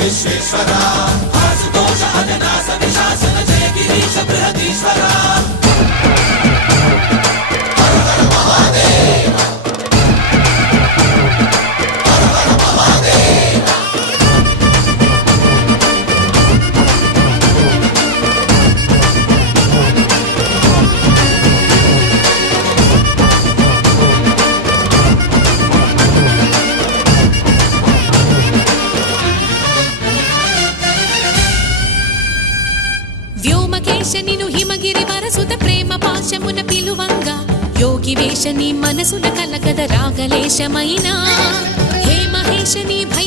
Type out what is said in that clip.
విశ్వేశ్వర ఆశుతోష అజనాశ విశాసన జయ గిరీశ బృహదీశ్వర హర హర మహాదేవ హర హర మహాదేవ వ్యోమకేశనిను హిమగిరి వరసుత ప్రేమ పాశమున పిలువంగా యోగి వేషని మనసున కలకద రాగలేశమైనా హే మహేశని